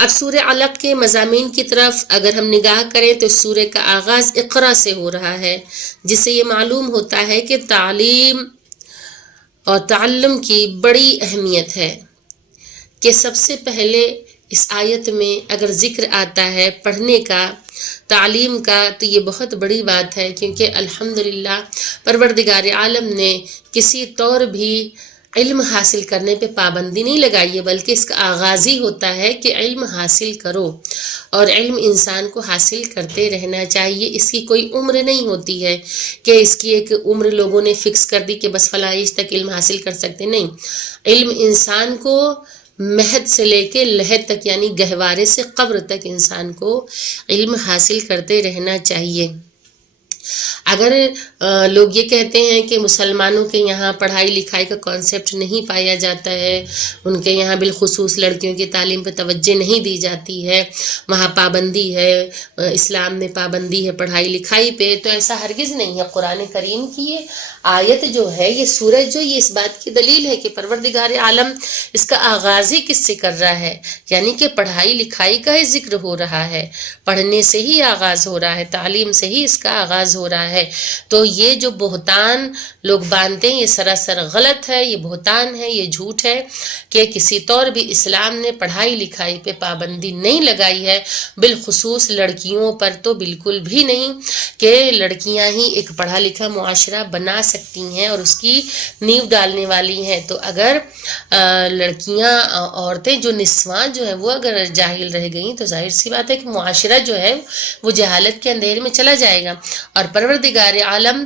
اب سورہ علق کے مضامین کی طرف اگر ہم نگاہ کریں تو سورہ کا آغاز اقرا سے ہو رہا ہے، جس سے یہ معلوم ہوتا ہے کہ تعلیم اور تعلم کی بڑی اہمیت ہے، کہ سب سے پہلے اس آیت میں اگر ذکر آتا ہے پڑھنے کا، تعلیم کا، تو یہ بہت بڑی بات ہے، کیونکہ الحمدللہ پروردگار عالم نے کسی طور بھی علم حاصل کرنے پہ پابندی نہیں لگائی ہے، بلکہ اس کا آغاز ہی ہوتا ہے کہ علم حاصل کرو، اور علم انسان کو حاصل کرتے رہنا چاہیے۔ اس کی کوئی عمر نہیں ہوتی ہے کہ اس کی ایک عمر لوگوں نے فکس کر دی کہ بس فلاں ایج تک علم حاصل کر سکتے، نہیں، علم انسان کو مہد سے لے کے لحد تک، یعنی گہوارے سے قبر تک انسان کو علم حاصل کرتے رہنا چاہیے۔ اگر لوگ یہ کہتے ہیں کہ مسلمانوں کے یہاں پڑھائی لکھائی کا کانسیپٹ نہیں پایا جاتا ہے، ان کے یہاں بالخصوص لڑکیوں کی تعلیم پہ توجہ نہیں دی جاتی ہے، وہاں پابندی ہے، اسلام میں پابندی ہے پڑھائی لکھائی پہ، تو ایسا ہرگز نہیں ہے۔ قرآن کریم کی یہ آیت جو ہے، یہ سورج جو، یہ اس بات کی دلیل ہے کہ پروردگار عالم اس کا آغاز ہی کس سے کر رہا ہے، یعنی کہ پڑھائی لکھائی کا ہی ذکر ہو رہا ہے، پڑھنے سے ہی آغاز ہو رہا ہے، تعلیم سے ہی اس کا آغاز ہو رہا ہے۔ تو یہ جو بہتان لوگ باندھتے ہیں، یہ سراسر غلط ہے، یہ بہتان ہے، یہ جھوٹ ہے کہ کسی طور بھی اسلام نے پڑھائی لکھائی پہ پابندی نہیں لگائی ہے، بالخصوص لڑکیوں پر تو بالکل بھی نہیں، کہ لڑکیاں ہی ایک پڑھا لکھا معاشرہ بنا سکتی ہیں اور اس کی نیو ڈالنے والی ہیں۔ تو اگر لڑکیاں، عورتیں جو نسواں جو ہیں وہ اگر جاہل رہ گئیں تو ظاہر سی بات ہے کہ معاشرہ جو ہے وہ جہالت کے اندھیرے میں چلا جائے گا، اور پروردگار عالم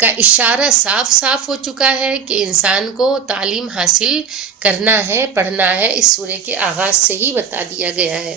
کا اشارہ صاف صاف ہو چکا ہے کہ انسان کو تعلیم حاصل کرنا ہے، پڑھنا ہے، اس سورہ کے آغاز سے ہی بتا دیا گیا ہے۔